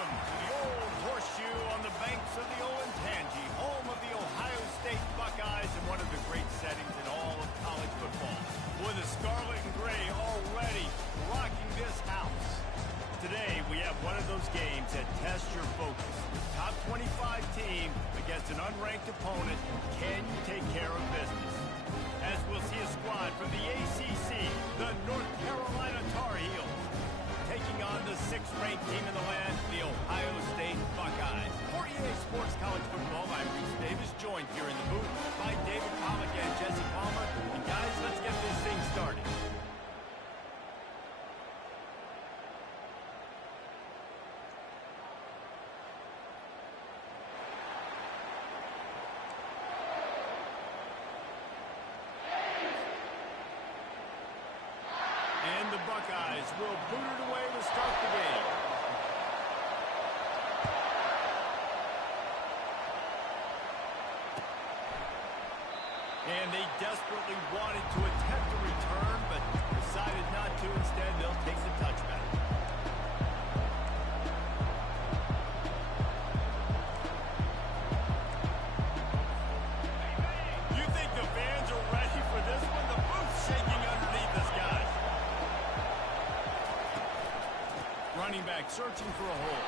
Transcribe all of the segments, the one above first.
Welcome to the old horseshoe on the banks of the Ncaa, home of the Ohio State Buckeyes and one of the great settings in all of college football. With the scarlet and gray already rocking this house. Today, we have one of those games that tests your focus. The top 25 team against an unranked opponent. Can you take care of business? As we'll see a squad from the ACC, the North Carolina Tar Heels, taking on the 6th-ranked team in the land, the Ohio State Buckeyes. For EA Sports College Football, I'm Reese Davis, joined here in the booth by David Pollack and Jesse Palmer. And guys, let's get this thing started. And the Buckeyes will boot it away to start the game. And they desperately wanted to attempt a return, but decided not to. Instead, they'll take the touchback. You think the fans are ready for this one? The booth's shaking underneath us, guys. Running back searching for a hole.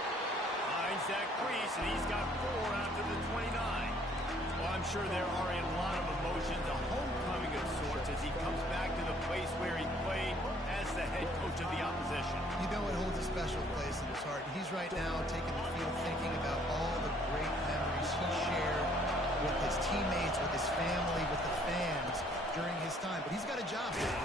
Finds that crease, and he's got 4 out to the 29. Well, I'm sure there are a lot of emotions, a homecoming of sorts, as he comes back to the place where he played as the head coach of the opposition. You know it holds a special place in his heart. He's right now taking the field thinking about all the great memories he shared with his teammates, with his family, with the fans during his time. But he's got a job here.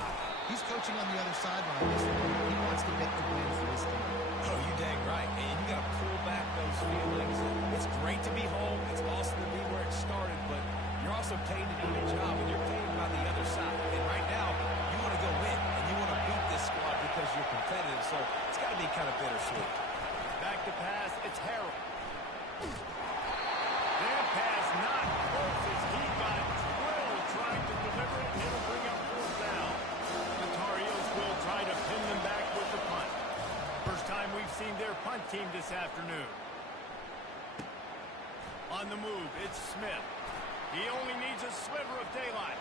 He's coaching on the other sideline. He wants to get the win for his team. Oh, you dang right. And you got to pull back those feelings. It's great to be home. It's awesome to be where it started, but you're also paid to do your job, and you're paid by the other side. And right now, you want to go win, and you want to beat this squad because you're competitive, so it's got to be kind of bittersweet. Back to pass, it's Harold. That pass not close as he got drilled trying to deliver it, and it'll bring up 4th down. The Tar Heels will try to pin them back with the punt. First time we've seen their punt team this afternoon. On the move, it's Smith. He only needs a sliver of daylight.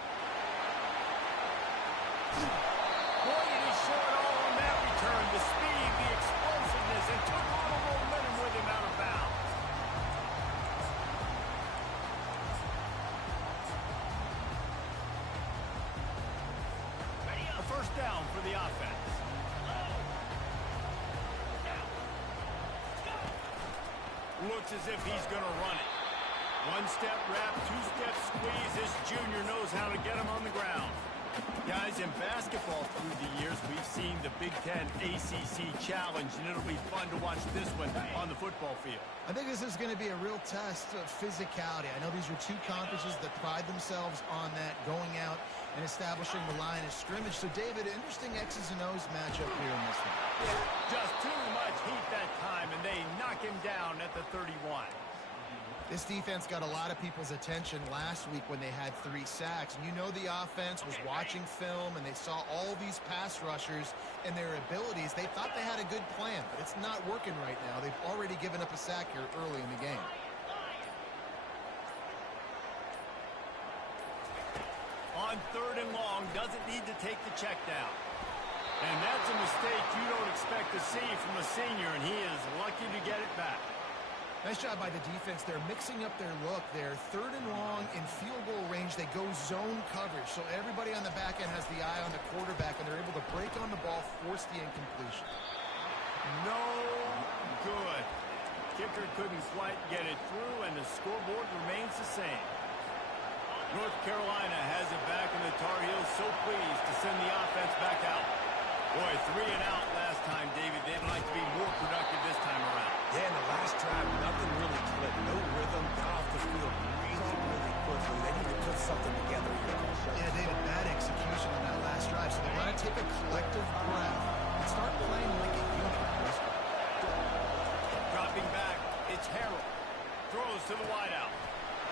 Boy, did he show it all on that return. The speed, the explosiveness, and took all the momentum with him out of bounds. A first down for the offense. Looks as if he's going to run it. 1-step wrap, 2-step squeeze. This junior knows how to get him on the ground. Guys, in basketball through the years, we've seen the Big Ten ACC Challenge, and it'll be fun to watch this one on the football field. I think this is going to be a real test of physicality. I know these are two conferences that pride themselves on that, going out and establishing the line of scrimmage. So, David, interesting X's and O's matchup here in this one. Just too much heat that time, and they knock him down at the 31. This defense got a lot of people's attention last week when they had 3 sacks. And you know the offense was watching film, and they saw all these pass rushers and their abilities. They thought they had a good plan, but it's not working right now. They've already given up a sack here early in the game. On 3rd and long, doesn't need to take the check down. And that's a mistake you don't expect to see from a senior, and he is lucky to get it back. Nice job by the defense. They're mixing up their look. They're 3rd and long in field goal range. They go zone coverage, so everybody on the back end has the eye on the quarterback, and they're able to break on the ball, force the incompletion. No good. Kicker couldn't quite get it through, and the scoreboard remains the same. North Carolina has it back, and the Tar Heels so pleased to send the offense back out. Boy, 3 and out last time, David. They'd like to be more productive this time around. Yeah, in the last drive, nothing really clicked. No rhythm, got off the field really quickly. They need to put something together here. Yeah, David, bad execution on that last drive, so they've got to take a collective breath and start playing like a unit. Dropping back, it's Harold. Throws to the wideout.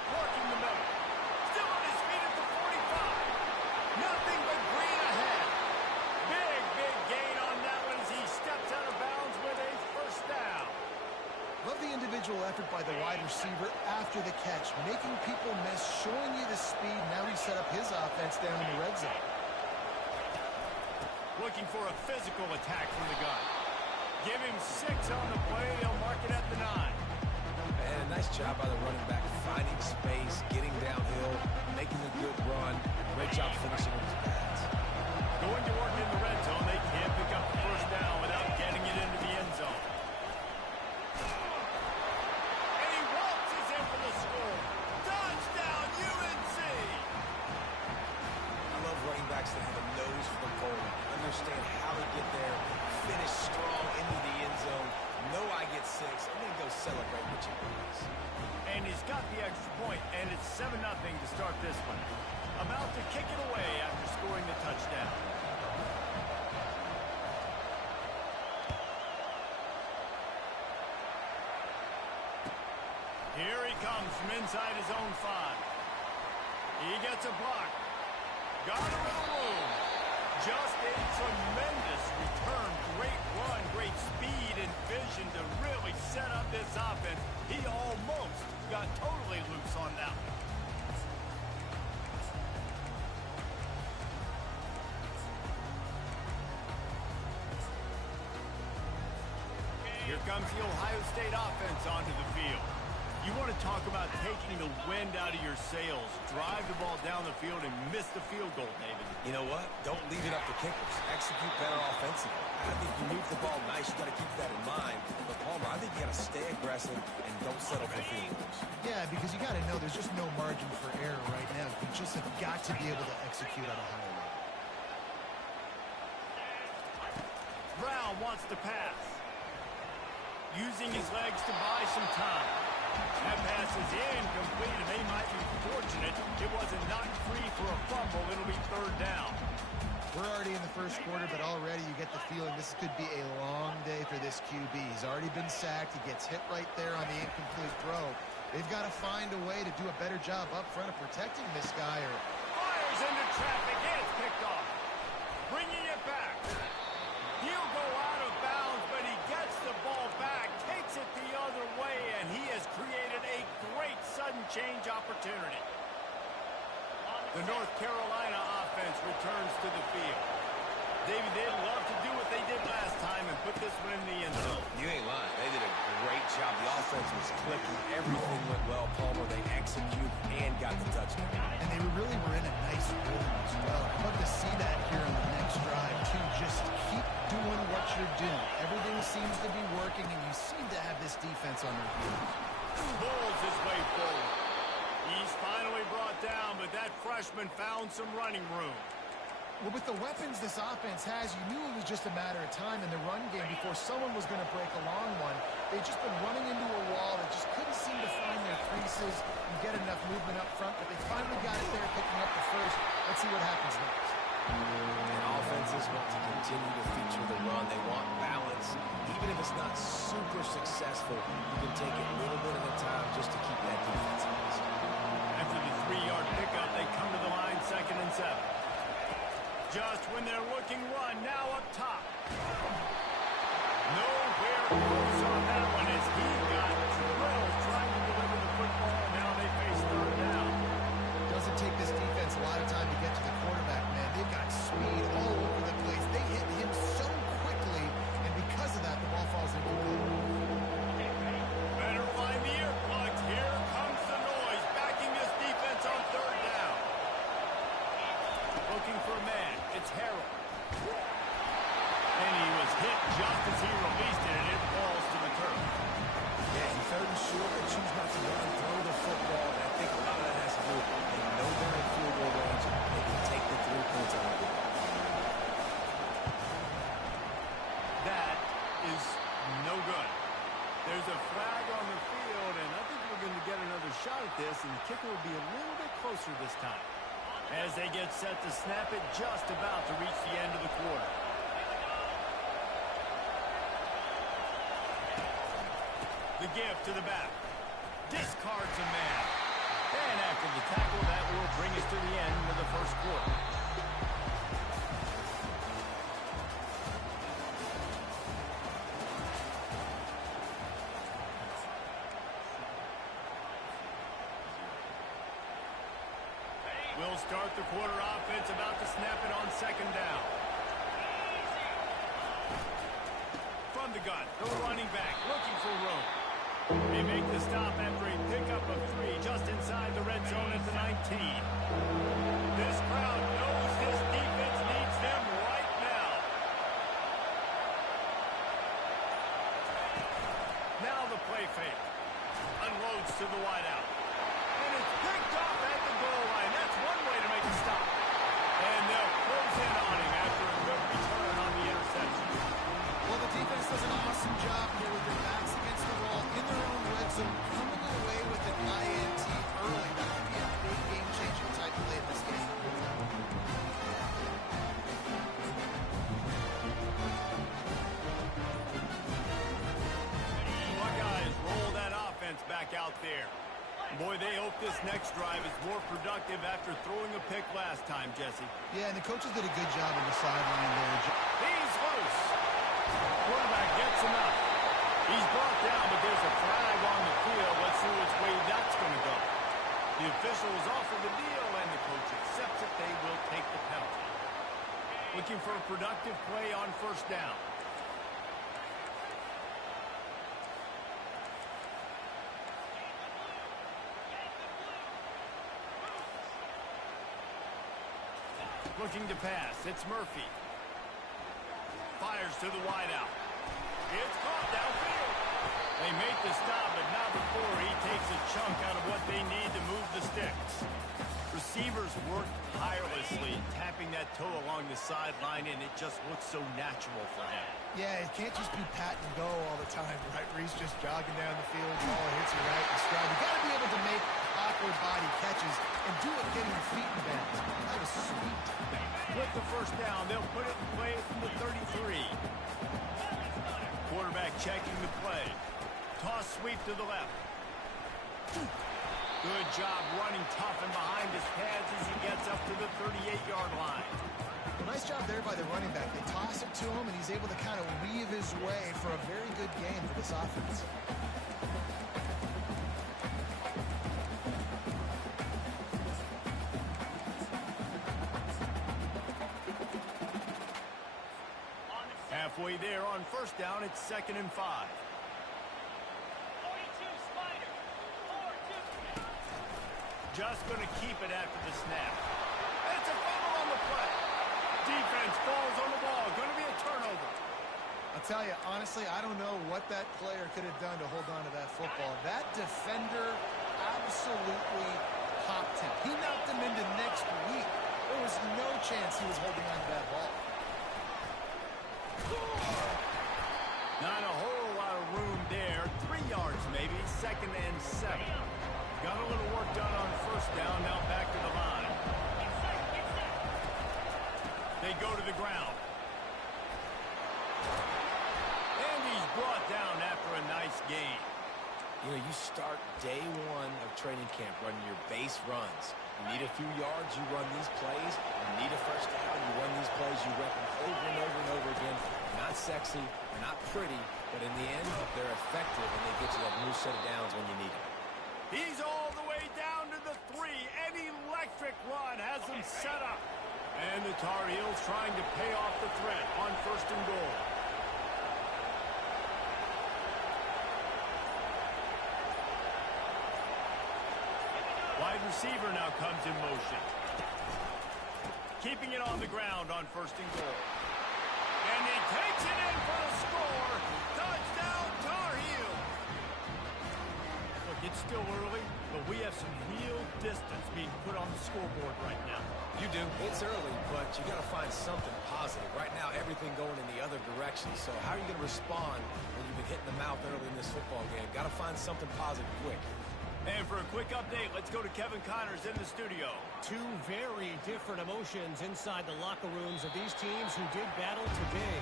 Working the middle. Still on his feet at the 45. Nothing but green ahead. Big gain on that one as he steps out of bounds with a first down. effort by the wide receiver after the catch, making people miss, showing you the speed. Now he set up his offense down in the red zone. Looking for a physical attack from the gun. Give him 6 on the play. He'll mark it at the 9. And nice job by the running back, finding space, getting downhill, making a good run. Great job finishing with his pads. Going to work in the red zone. They can't pick up the first down without getting it into the end zone. And he waltzes in for the score. Touchdown, UNC! I love running backs that have a nose for the goal, understand how to get there, finish strong into the end zone, know I get 6, and then go celebrate with you guys. And he's got the extra point, and it's 7-0 to start this one. About to kick it away after scoring the touchdown. Here he comes from inside his own 5. He gets a block. Got a little room. Just a tremendous return. Great run, great speed and vision to really set up this offense. He almost got totally loose on that one. Here comes the Ohio State offense onto the field. You want to talk about taking the wind out of your sails. Drive the ball down the field and miss the field goal, David. You know what? Don't leave it up to kickers. Execute better offensively. I think you move the ball nice. You got to keep that in mind. But Palmer, I think you got to stay aggressive and don't settle for field goals. Yeah, because you got to know there's just no margin for error right now. You just have got to be able to execute at a higher level. Brown wants to pass. Using his legs to buy some time. That pass is incomplete, and they might be fortunate it wasn't knocked free for a fumble. It'll be 3rd down. We're already in the first quarter, but already you get the feeling this could be a long day for this QB. He's already been sacked. He gets hit right there on the incomplete throw. They've got to find a way to do a better job up front of protecting this guy. Fires into traffic, and it's picked off. Bringing it back. He'll go out of bounds, but he gets the ball back, takes it the other way, and he has created a great sudden change opportunity. The North Carolina offense returns to the field. David, they'd love to do what they did last time and put this one in the end zone. You ain't lying. They did a great job. The offense was clicking. Everything went well, Palmer. They executed and got the touchdown. And they really were in a nice rhythm as well. I'd love to see that here on the next drive, too. Just keep doing what you're doing. Everything seems to be working, and you seem to have this defense on their heels. Pulls his way forward. He's finally brought down, but that freshman found some running room. Well, with the weapons this offense has, you knew it was just a matter of time in the run game before someone was going to break a long one. They've just been running into a wall that just couldn't seem to find their creases and get enough movement up front, but they finally got it there, picking up the first. Let's see what happens next. And offenses want to continue to feature the run. They want balance. Even if it's not super successful, you can take it a little bit at a time just to keep that defense honest. After the 3-yard pickup, they come to the line 2nd and 7. Just when they're looking run, now up top. Nowhere close on that one as he got drilled trying to deliver the football. Now they face 3rd down. Doesn't take this defense a lot of time to get to the quarterback, man. They've got speed all over the place. They hit him so quickly, and because of that, the ball falls incomplete. Better find the earplugs. Here comes the noise, backing this defense on 3rd down. Looking for a man. It's Harrell. And he was hit just as he released it, and it falls to the turf. Yeah, in 3rd and short, they choose not to run, throw the football, and I think a lot of that has to do with they know they're in field goal range. They can take the 3 points out of it. That is no good. There's a flag on the field, and I think we're going to get another shot at this, and the kicker will be a little bit closer this time. As they get set to snap it, just about to reach the end of the quarter. The give to the back. Discards a man. And after the tackle, that will bring us to the end of the first quarter. We'll start the quarter offense, about to snap it on second down. From the gun, the running back looking for room. They make the stop after a pickup of 3 just inside the red zone at the 19. This crowd knows this defense needs them right now. Now the play fake. Unloads to the wideout. And it's picked off at the goal line. That's one way to make a stop. And they'll close in on him after a good return on the interception. Well, the defense does an awesome job here with their backs against the wall in their own red zone, coming away with an INT early. That could be a big game-changing type play in this game. Buckeyes roll that offense back out there. Boy, they hope this next drive is more productive after throwing a pick last time, Jesse. Yeah, and the coaches did a good job on the sideline there. He's loose. Quarterback gets him up. He's brought down, but there's a flag on the field. Let's see which way that's going to go. The official is offered the deal, and the coach accepts it. They will take the penalty. Looking for a productive play on first down. Looking to pass. It's Murphy. Fires to the wideout. It's caught downfield. They make the stop, but not before he takes a chunk out of what they need to move the sticks. Receivers work tirelessly, tapping that toe along the sideline, and it just looks so natural for him. Yeah, it can't just be pat and go all the time, right? Where he's just jogging down the field, ball hits you right in the stride. You got to be able to make awkward body catches and do it getting your feet in bounds. That was sweet. With the first down, they'll put it in play from the 33. Quarterback checking the play. Toss sweep to the left. Good job running tough and behind his pads as he gets up to the 38-yard line. Well, nice job there by the running back. They toss it to him, and he's able to kind of weave his way for a very good game for this offense. Halfway there on first down, it's 2nd and 5. Just going to keep it after the snap. It's a fumble on the play. Defense falls on the ball. Going to be a turnover. I'll tell you, honestly, I don't know what that player could have done to hold on to that football. That defender absolutely popped him. He knocked him into next week. There was no chance he was holding on to that ball. Not a whole lot of room there. 3 yards maybe. 2nd and 7. Got a little work done on first down. Now back to the line. They go to the ground. And he's brought down after a nice gain. You know, you start day one of training camp running your base runs. You need a few yards, you run these plays. You need a first down, you run these plays. You rep them over and over and over again. They're not sexy, they're not pretty, but in the end, they're effective, and they get you that new set of downs when you need them. He's all the way down to the 3. An electric run has him set up. And the Tar Heels trying to pay off the threat on 1st and goal. Wide receiver now comes in motion. Keeping it on the ground on 1st and goal. And he takes it in for the score. Touchdown, Tar Heels. Look, it's still early, but we have some real distance being put on the scoreboard right now. You do. It's early, but you got to find something positive. Right now, everything going in the other direction. So how are you going to respond when you've been hitting the mouth early in this football game? Got to find something positive quick. And for a quick update, let's go to Kevin Connors in the studio. Two very different emotions inside the locker rooms of these teams who did battle today.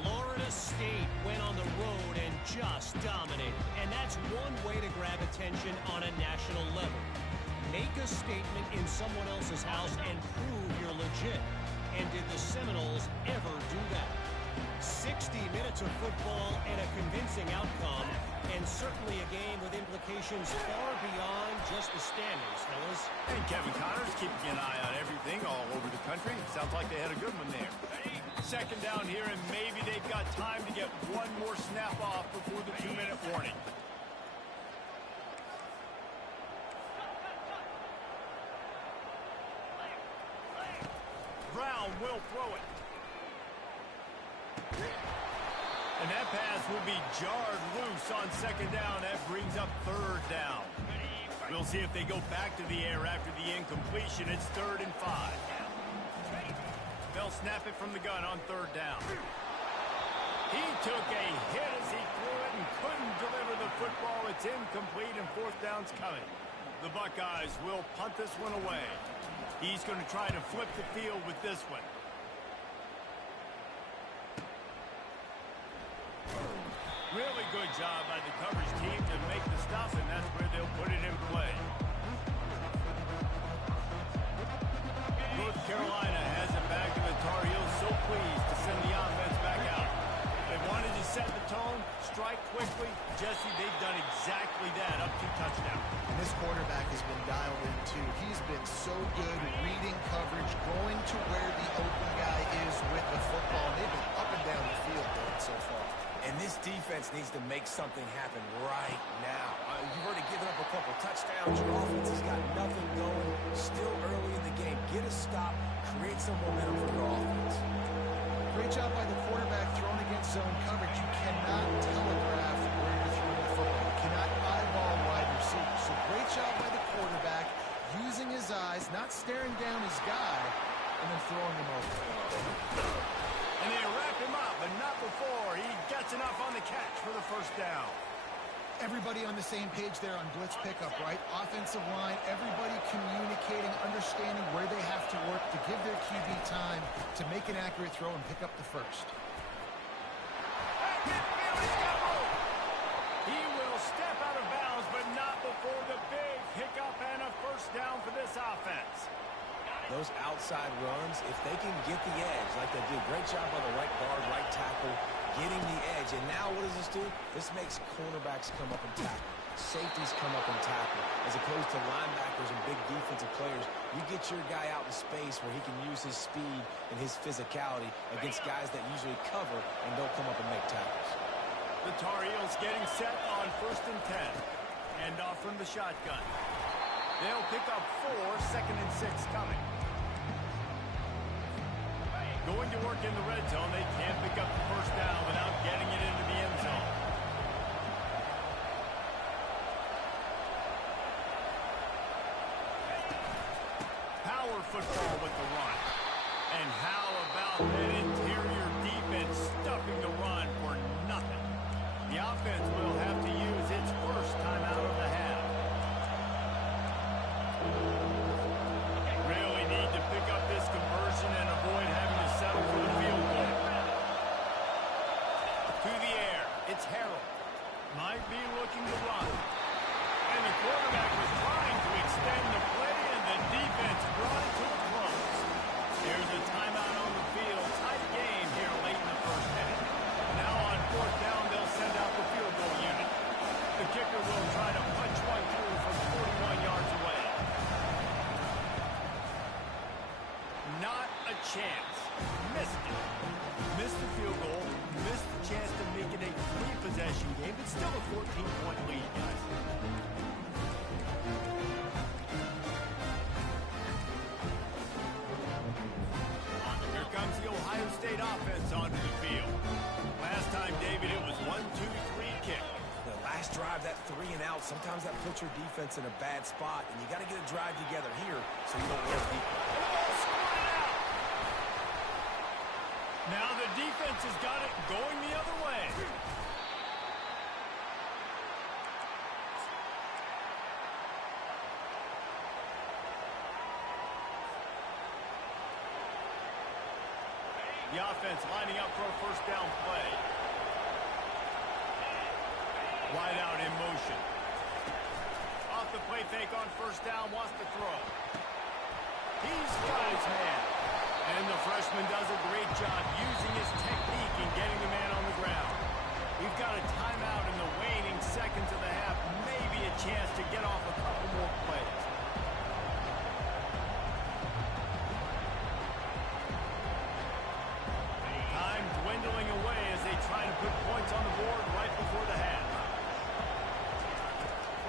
Florida State went on the road and just dominated. And that's one way to grab attention on a national level. Make a statement in someone else's house and prove you're legit. And did the Seminoles ever do that? 60 minutes of football and a convincing outcome. And certainly a game with implications far beyond just the standings, fellas. And Kevin Connors keeping an eye on everything all over the country. Sounds like they had a good one there. Second down here, and maybe they've got time to get one more snap off before the 2-minute warning. Brown will throw it. And that pass will be jarred loose on second down. That brings up third down. We'll see if they go back to the air after the incompletion. It's 3rd and 5. They'll snap it from the gun on third down. He took a hit as he threw it and couldn't deliver the football. It's incomplete and fourth down's coming. The Buckeyes will punt this one away. He's going to try to flip the field with this one. Really good job by the coverage team to make the stop, and that's where they'll put it in play. North Carolina has it back, and the Tar Heels so pleased to send the offense back out. They wanted to set the tone, strike quickly. Jesse, they've done exactly that, up to touchdown. And this quarterback has been dialed in, too. He's been so good reading coverage, going to where the open guy is with the football. They've been up and down the field doing so far. And this defense needs to make something happen right now. You've already given up a couple touchdowns. Your offense has got nothing going. Still early in the game. Get a stop. Create some momentum for your offense. Great job by the quarterback throwing against zone coverage. You cannot telegraph where you're throwing the football. You cannot eyeball wide receivers. So great job by the quarterback using his eyes, not staring down his guy, and then throwing him over. And they wrap him up, but not before he gets enough on the catch for the first down. Everybody on the same page there on blitz pickup, right? Offensive line, everybody communicating, understanding where they have to work to give their QB time to make an accurate throw and pick up the first. He will step out of bounds, but not before the big pickup and a first down for this offense. Those outside runs, if they can get the edge like they do, great job by the right guard, right tackle, getting the edge. And now what does this do? This makes cornerbacks come up and tackle. Safeties come up and tackle. As opposed to linebackers and big defensive players, you get your guy out in space where he can use his speed and his physicality against guys that usually cover and don't come up and make tackles. The Tar Heels getting set on 1st and 10. Hand off from the shotgun. They'll pick up 4, 2nd and 6 coming. Going to work in the red zone. They can't pick up the first down without getting it into the end zone. Power football with the run. And how about that interior defense stuffing the run for nothing? The offense will have to use its first timeout of the half. Really need to pick up this conversion and avoid having to settle for the field goal. To the air, it's Harold. Might be looking to run. And the quarterback was trying to extend the play, and the defense brought it to a close. There's a timeout on the field. Tight game here late in the first half. Now on 4th down, they'll send out the field goal unit. The kicker will try to punch one through from 41 yards away. Not a chance. Missed it. Missed the field goal. Missed the chance to make it a 3-possession game. It's still a 14-point lead, guys. Here comes the Ohio State offense onto the field. Last time, David, it was 1-2-3 kick. The last drive, that 3 and out, sometimes that puts your defense in a bad spot, and you got to get a drive together here so you don't wear people. Now the defense has got it going the other way. The offense lining up for a first down play. Wide out in motion. Off the play fake on first down, wants to throw. He's got his man. And the freshman does a great job using his technique and getting the man on the ground. We've got a timeout in the waning seconds of the half. Maybe a chance to get off a couple more plays. Time dwindling away as they try to put points on the board right before the half.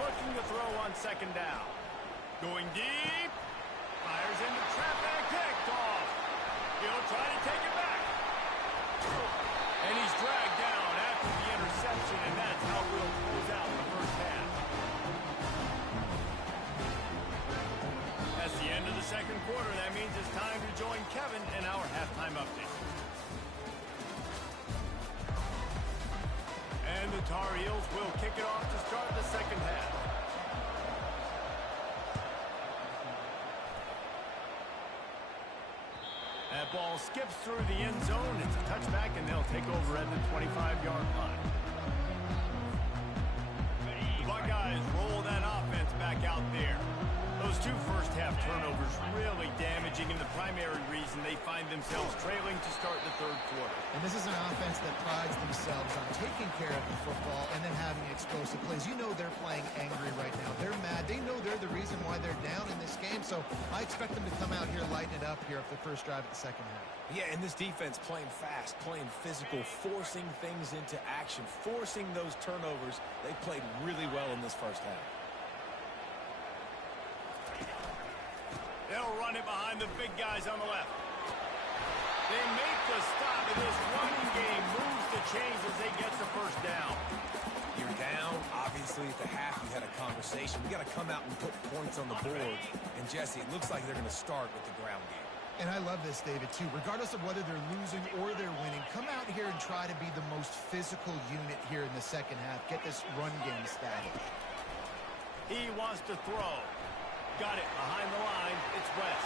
Looking to throw on second down. Going deep. Fires into traffic. Picked off. He'll try to take it back. And he's dragged down after the interception, and that's how we'll close out the first half. That's the end of the second quarter. That means it's time to join Kevin in our halftime update. And the Tar Heels will kick it off to start the second half. That ball skips through the end zone. It's a touchback, and they'll take over at the 25-yard line. The Buckeyes roll that offense back out there. Those two first-half turnovers really damaging, and the primary reason they find themselves trailing to start the third quarter. And this is an offense that prides themselves on taking care of the football and then having explosive plays. You know they're playing angry right now. They're mad. They know they're the reason why they're down in this game, so I expect them to come out here, lighten it up here for the first drive of the second half. Yeah, and this defense playing fast, playing physical, forcing things into action, forcing those turnovers. They played really well in this first half. They'll run it behind the big guys on the left. They make the stop, and this running game moves the chains as they get the first down. You're down. Obviously, at the half, you had a conversation. We got to come out and put points on the board. And, Jesse, it looks like they're going to start with the ground game. And I love this, David, too. Regardless of whether they're losing or they're winning, come out here and try to be the most physical unit here in the second half. Get this run game established. He wants to throw. Got it behind the line. It's West.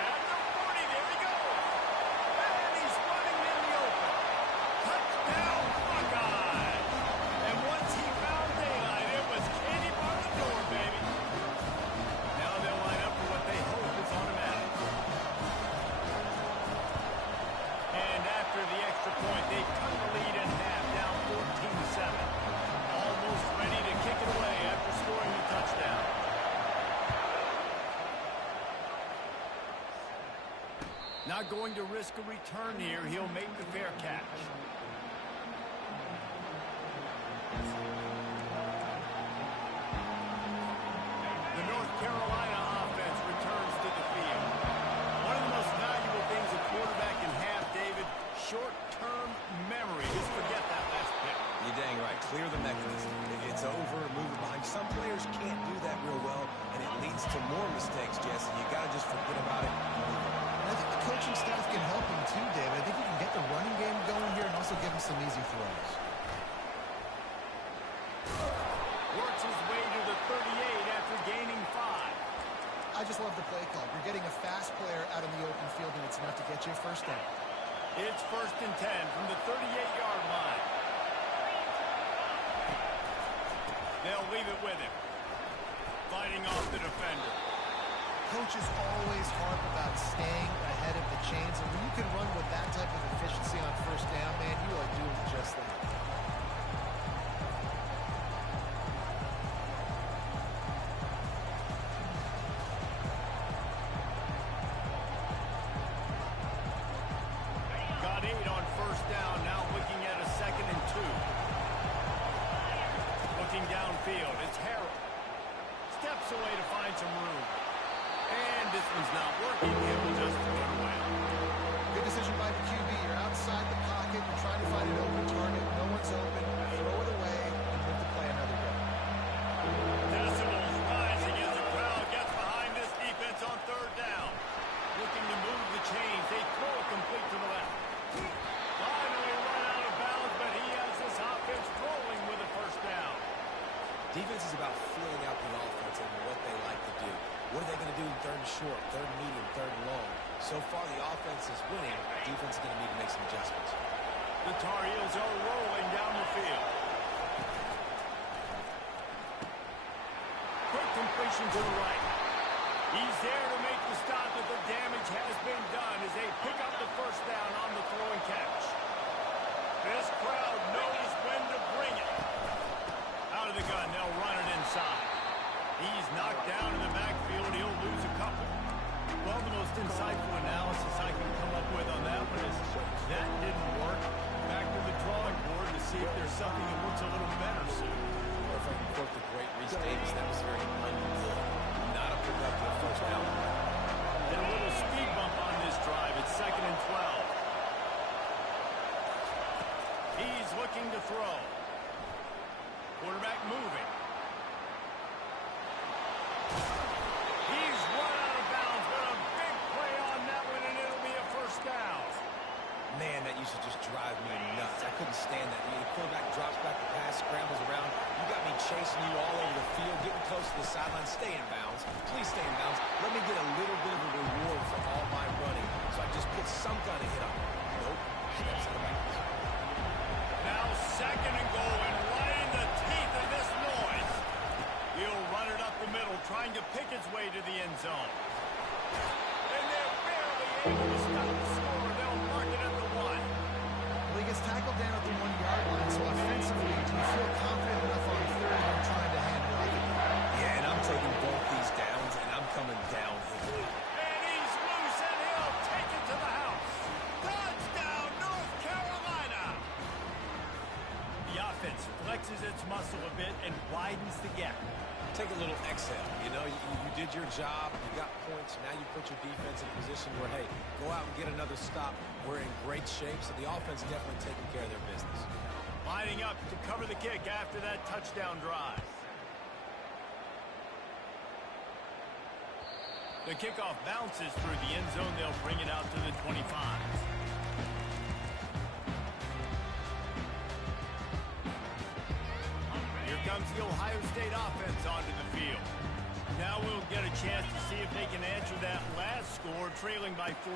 At the 40, there he goes. And he's running in the open. Touchdown, Buckeyes. And once he found daylight, it was candy bar the door, baby. Now they'll line up for what they hope is automatic. And after the extra point, they cut the lead in half, down 14-7. Almost ready to kick it away after scoring the touchdown. Not going to risk a return here. He'll make the fair catch. The North Carolina offense returns to the field. One of the most valuable things a quarterback can have, David, short-term memory. Just forget that last pick. You're dang right. Clear the mechanism. If it's over, move it behind. Some players can't do that real well, and it leads to more mistakes, Jesse. You got to just forget about it and move it. And I think the coaching staff can help him too, David. I think you can get the running game going here and also give him some easy throws. Works his way to the 38 after gaining 5. I just love the play call. You're getting a fast player out in the open field, and it's enough to get you a first down. It's 1st and 10 from the 38-yard line. They'll leave it with him. Fighting off the defender. Coaches always harp about staying ahead of the chains, and when you can run with that type of efficiency on first down, man, you are doing just that. Got 8 on first down, now looking at a 2nd and 2. Looking downfield, it's Harrell. Steps away to find some room. And this one's not working. He'll just throw it away. Good decision by the QB. You're outside the pocket. You're trying to find an open target. No one's open. Throw it away and live to play another day. Decibels rising as the crowd gets behind this defense on 3rd down. Looking to move the chains. They throw it complete to the left. Finally run out of bounds, but he has this offense rolling with a first down. Defense is about filling out the offense and what they like to do. What are they going to do in 3rd and short, 3rd and medium, 3rd and long? So far, the offense is winning. Defense is going to need to make some adjustments. The Tar Heels are rolling down the field. Quick completion to the right. He's there to make the stop, but the damage has been done as they pick up the first down on the throw and catch. This crowd knows when to bring it. Out of the gun, they'll run it inside. He's knocked down in the backfield. He'll lose a couple. Well, the most insightful analysis I can come up with on that one is that didn't work. Back to the drawing board to see if there's something that works a little better soon. Or if I can quote the great Reese Davis, that was very unusual. Not a productive first down. And a little speed bump on this drive. It's 2nd and 12. He's looking to throw. Quarterback moving. He's run out of bounds, but a big play on that one, and it'll be a first down. Man, that used to just drive me nuts. I couldn't stand that. The quarterback drops back the pass, scrambles around. You got me chasing you all over the field, getting close to the sideline. Stay in bounds. Please stay in bounds. Let me get a little bit of a reward for all my running, so I just put some kind of hit on it. Nope. Steps out of bounds. Now 2nd and goal, and right in the teeth of this noise. He'll run it up the middle, trying to pick its way to the end zone. And they're barely able to stop the score. They'll mark it at the 1. Well, he gets tackled down at the 1-yard line, so offensively, do you feel confident enough on 3rd and trying to hand it off? Yeah, and I'm taking both these downs, and I'm coming downhill. And he's loose, and he'll take it to the house. Touchdown, North Carolina! The offense flexes its muscle a bit and widens the gap. Take a little exhale. You know, you did your job. You got points. Now you put your defense in a position where, hey, go out and get another stop. We're in great shape, so the offense definitely taking care of their business. Lining up to cover the kick after that touchdown drive. The kickoff bounces through the end zone. They'll bring it out to the 25. Here comes the Ohio State offense onto the field. Now we'll get a chance to see if they can answer that last score, trailing by 14,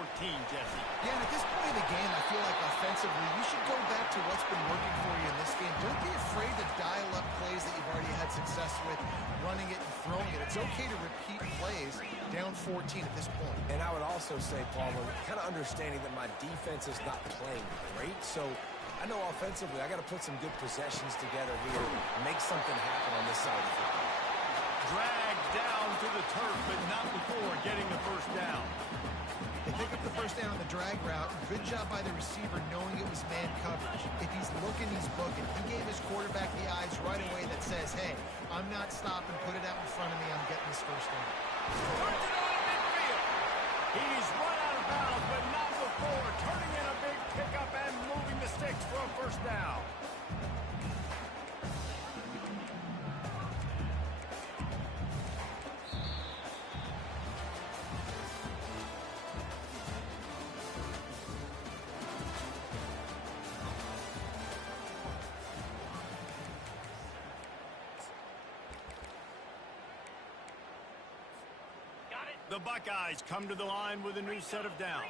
Jesse. Yeah, and at this point in the game, I feel like offensively, you should go back to what's been working for you in this game. Don't be afraid to dial up plays that you've already had success with, running it and throwing it. It's okay to repeat plays down 14 at this point. And I would also say, Palmer, kind of understanding that my defense is not playing great, so I know offensively I got to put some good possessions together here, make something happen on this side of the football. Dragged down to the turf, but not before getting the first down. They pick up the first down on the drag route. Good job by the receiver knowing it was man coverage. If he's looking, he's booking. He gave his quarterback the eyes right away that says, hey, I'm not stopping. Put it out in front of me. I'm getting this first down. Turns it on midfield. He's run out of bounds, but not before. Turning in a big pickup and moving the sticks for a first down. The Buckeyes come to the line with a new set of downs.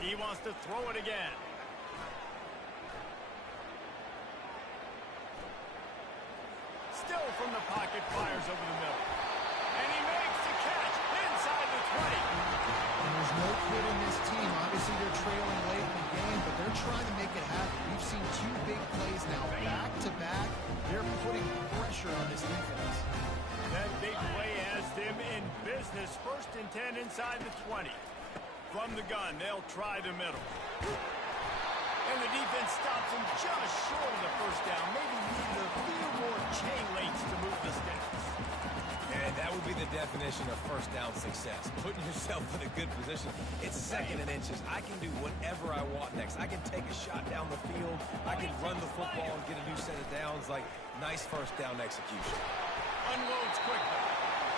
He wants to throw it again. Still from the pocket, fires over the middle. And he makes the catch inside the 20. And there's no quit in this team. Obviously, they're trailing late in the game, but they're trying to make it happen. We've seen 2 big plays now, back-to-back. They're putting pressure on this defense. That big play has them in business. 1st and 10 inside the 20. From the gun, they'll try the middle. And the defense stops him just short of the first down. Maybe needed a few more chain links to move the sticks. And that would be the definition of first down success. Putting yourself in a good position. It's 2nd and inches. I can do whatever I want next. I can take a shot down the field. I can run the football and get a new set of downs. Like, nice first down execution. Unloads quickly.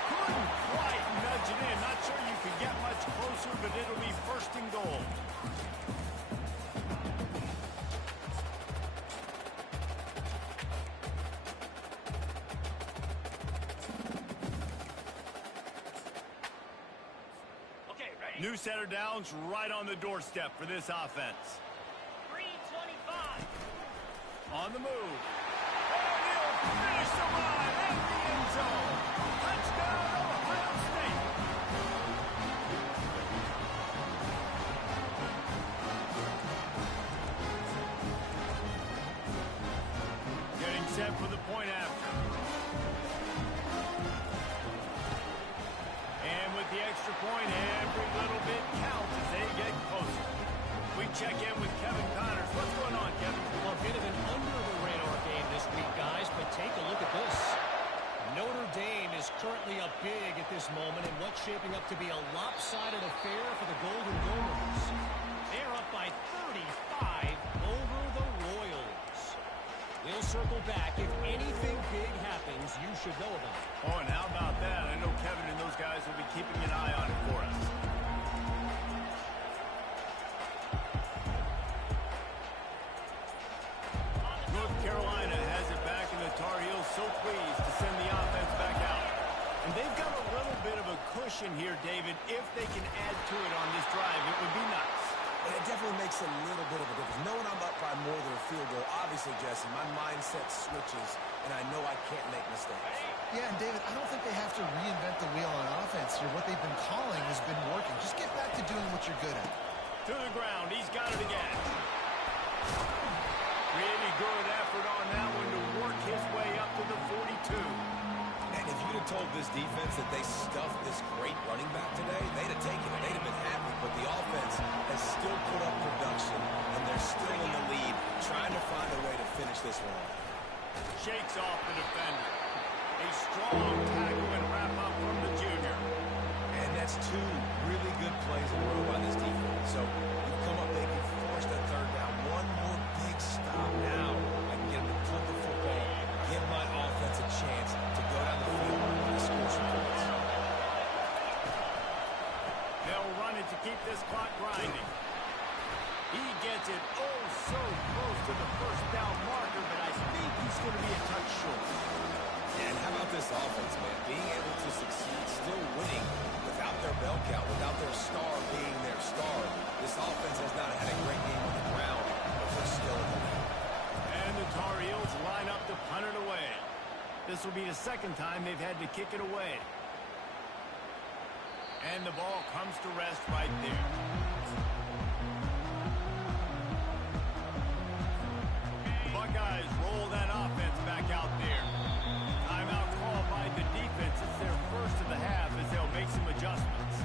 Couldn't quite nudge it in. Not sure you could get much closer, but it'll be 1st and goal. New set of downs right on the doorstep for this offense. 325. On the move. And he'll finish the run at the end zone. Touchdown, Ohio State. shaping up to be a lopsided affair for the Golden Gophers. They're up by 35 over the Royals. We'll circle back. If anything big happens, you should know about it. Oh, and how about that? I know Kevin and those guys will be keeping an eye on it for us. North Carolina has it back, and the Tar Heels so pleased to send the offense back out. And they've got a little bit of a cushion here, David. If they can add to it on this drive, it would be nice. It definitely makes a little bit of a difference. Knowing I'm up by more than a field goal, obviously, Jesse, my mindset switches, and I know I can't make mistakes. Yeah, and David, I don't think they have to reinvent the wheel on offense here. What they've been calling has been working. Just get back to doing what you're good at. To the ground. He's got it again. Really good effort on that one to work his way up to the 42. And if you'd have told this defense that they stuffed this great running back today, they'd have taken it. They'd have been happy. But the offense has still put up production, and they're still in the lead, trying to find a way to finish this one off. Shakes off the defender. A strong tackle and wrap up from the junior. And that's two really good plays in a row by this defense. So you come up big, you force that third down. One more big stop. Now I can get them to punt the football, give my offense a chance to go down the field and score some points. They'll run it to keep this clock grinding. He gets it oh so close to the first down marker, but I think he's going to be a touch short. And how about this offense, man? Being able to succeed, still winning without their bell count, without their star being their star. This offense has not had a great game on the ground, but they're still in the lead. And the Tar Heels line up to punt it away. This will be the second time they've had to kick it away. And the ball comes to rest right there. Buckeyes roll that offense back out there. Timeout called by the defense. It's their first of the half as they'll make some adjustments.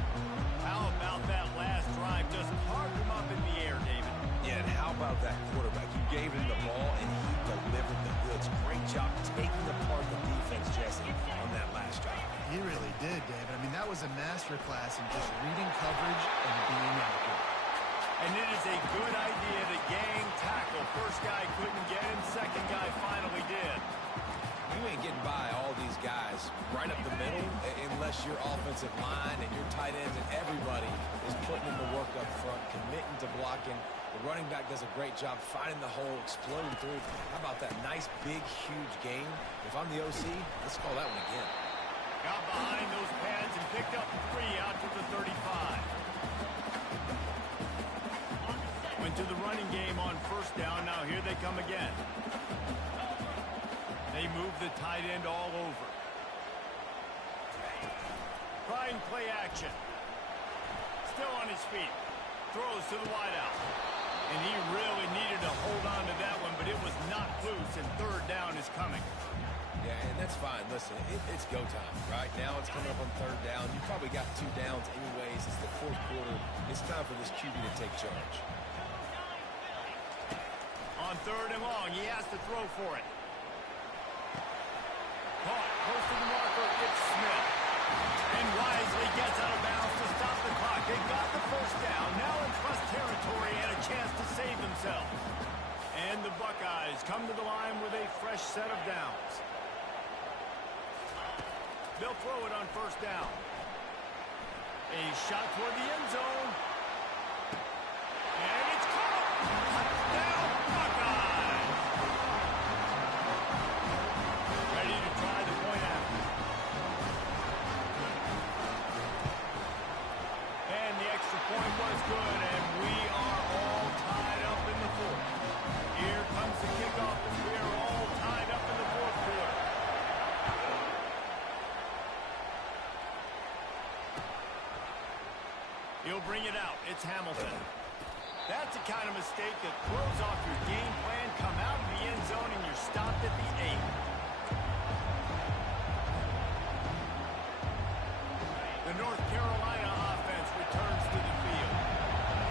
How about that last drive? Just carved him up in the air, David. Yeah, and how about that quarterback? You gave him the ball, and he delivered the goods. Great job taking apart the defense, Jesse, on that last drive. He really did, David. I mean, that was a masterclass in just reading coverage and being accurate. And it is a good idea to gang tackle. First guy couldn't get him, second guy finally did. You ain't getting by all these guys right up the middle unless your offensive line and your tight ends and everybody is putting in the work up front, committing to blocking. The running back does a great job finding the hole, exploding through. How about that nice, big, huge game? If I'm the OC, let's call that one again. Got behind those pads and picked up 3 out to the 35. Went to the running game on first down. Now here they come again. They move the tight end all over. Trying play action. Still on his feet. Throws to the wideout. And he really needed to hold on to that one, but it was not loose, and third down is coming. Yeah, and that's fine. Listen, it's go time, right? Now it's coming up on third down. You probably got 2 downs anyways. It's the fourth quarter. It's time for this QB to take charge. On third and long, he has to throw for it. Caught, close to the marker, it's Smith. And wisely gets out of bounds to stop the clock. They got the first down, now in plus territory and a chance to save themselves. And the Buckeyes come to the line with a fresh set of downs. They'll throw it on first down. A shot toward the end zone. And it's caught! Touchdown, Buckeyes! Ready to try the point after. And the extra point was good, and we are all tied up in the fourth. Here comes the kickoff as we are all tied up in the fourth quarter. He'll bring it out. It's Hamilton. That's the kind of mistake that throws off your game plan. Come out of the end zone and you're stopped at the 8. The North Carolina offense returns to the field.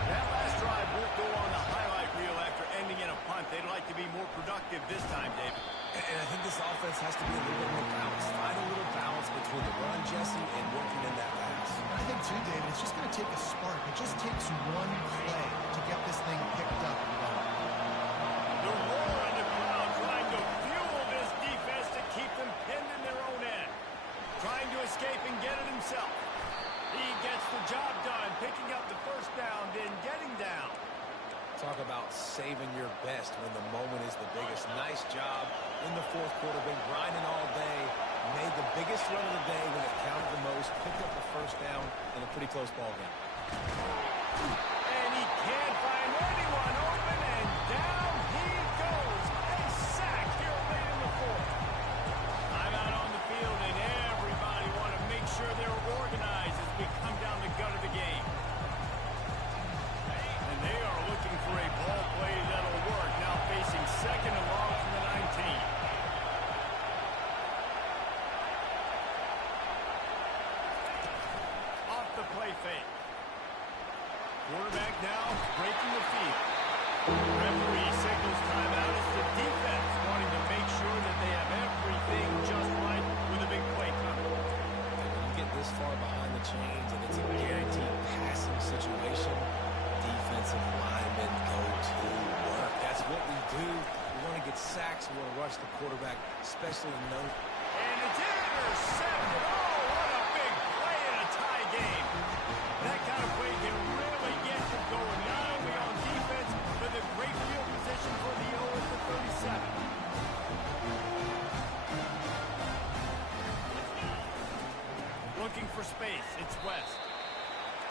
That last drive won't go on the highlight reel after ending in a punt. They'd like to be more productive this time, David. And I think this offense has to be a little bit more balanced. Find a little balance between the run, Jesse, and working in that pass. think, too, David, it's just going to take a spark. It just takes one play to get this thing picked up and going. The roar in the crowd trying to fuel this defense to keep them pinned in their own end. Trying to escape and get it himself. He gets the job done, picking up the first down, then getting down. Talk about saving your best when the moment is the biggest. Nice job in the fourth quarter. Been grinding all day. Made the biggest run of the day when it counted the most. Picked up the first down in a pretty close ball game. And he can't find anyone open, and down he goes. A sack here late in the fourth. I'm out on the field, and everybody want to make sure they're organized as we come down the gut of the game. And they are looking for a ball play that'll work. Now facing second and long from the 19. Off the play fake. Quarterback now breaking the field. Referee signals timeout as the defense wanting to make sure that they have everything just right with a big play coming. When you get this far behind the chains and it's a guaranteed passing situation, defensive linemen go to work. That's what we do. We want to get sacks. We want to rush the quarterback, especially in no. And it's intercepted. Oh, what a big play in a tie game. That kind of play can really get you going, not only on defense, but a great field position for the O at the 37. Looking for space. It's West.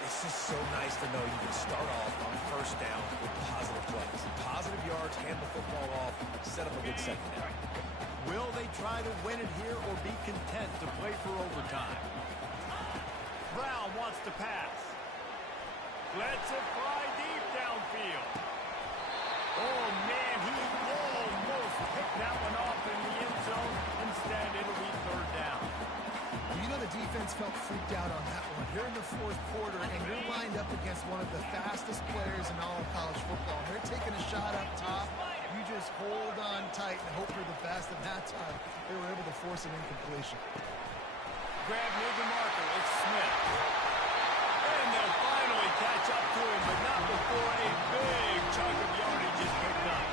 It's just so nice to know you can start off on first down with positive plays. Positive yards, hand the football off, set up a good second down. Will they try to win it here or be content to play for overtime? Brown wants to pass. Lets it fly deep downfield. Oh, man, he almost picked that one off in the end zone. Instead, it'll be third down. You know the defense felt freaked out on that one. You're in the fourth quarter, and you're lined up against one of the fastest players in all of college football. They're taking a shot up top. You just hold on tight and hope you're the best. And that time, they were able to force an incompletion. Grab near the marker. It's Smith. And they'll finally catch up to him, but not before a big chunk of yardage is picked up.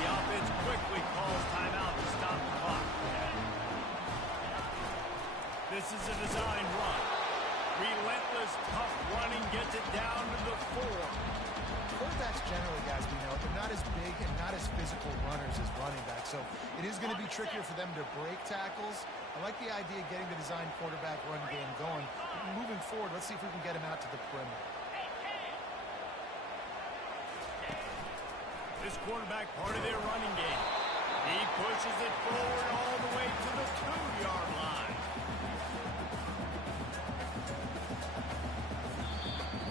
The offense quickly calls timeout to stop the clock. This is a designed run. Relentless, tough running gets it down to the 4. Quarterbacks generally, guys, we know, they're not as big and not as physical runners as running backs, so it is going to be trickier for them to break tackles. I like the idea of getting the design quarterback run game going. But moving forward, let's see if we can get him out to the perimeter. This quarterback part of their running game. He pushes it forward all the way to the 2-yard line.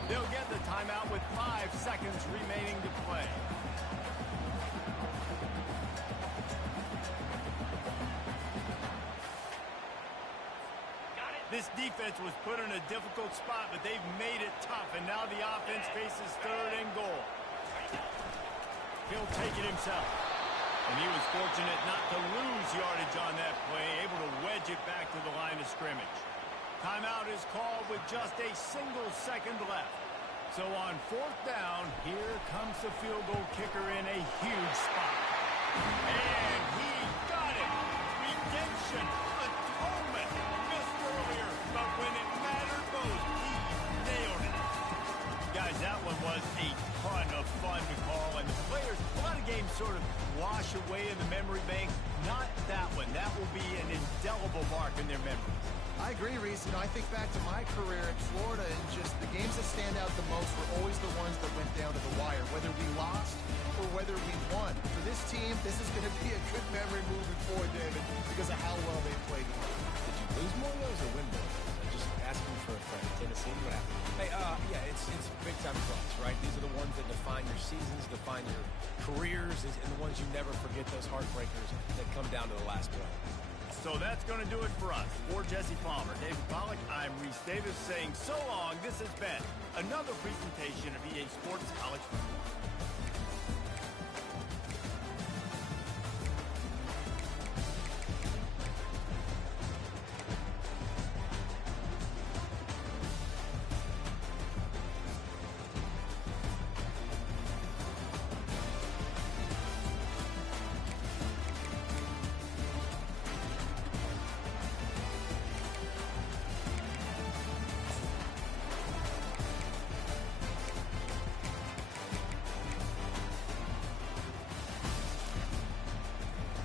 They'll get the timeout with 5 seconds remaining to play. This defense was put in a difficult spot, but they've made it tough, and now the offense faces third and goal. He'll take it himself. And he was fortunate not to lose yardage on that play, able to wedge it back to the line of scrimmage. Timeout is called with just a single second left. So on fourth down, here comes the field goal kicker in a huge spot. And he got it. Redemption, atonement. Missed earlier, but when it mattered most, he nailed it. Guys, that one was a ton of fun to call. And the players, a lot of games sort of wash away in the memory bank. Not that one. That will be an indelible mark in their memory. I agree, Reese. You know, I think back to my career in Florida, and just the games that stand out the most were always the ones that went down to the wire, whether we lost or whether we won. For this team, this is going to be a good memory moving forward, David, because of how well they played. Did you lose more of those or win more of those? I'm just asking for a friend. Tennessee, what happened? Hey, yeah, it's big-time clubs, right? These are the ones that define your seasons, define your careers, and the ones you never forget, those heartbreakers that come down to the last play. So that's going to do it for us. For Jesse Palmer, David Pollack, I'm Reese Davis saying so long. This has been another presentation of EA Sports College Football.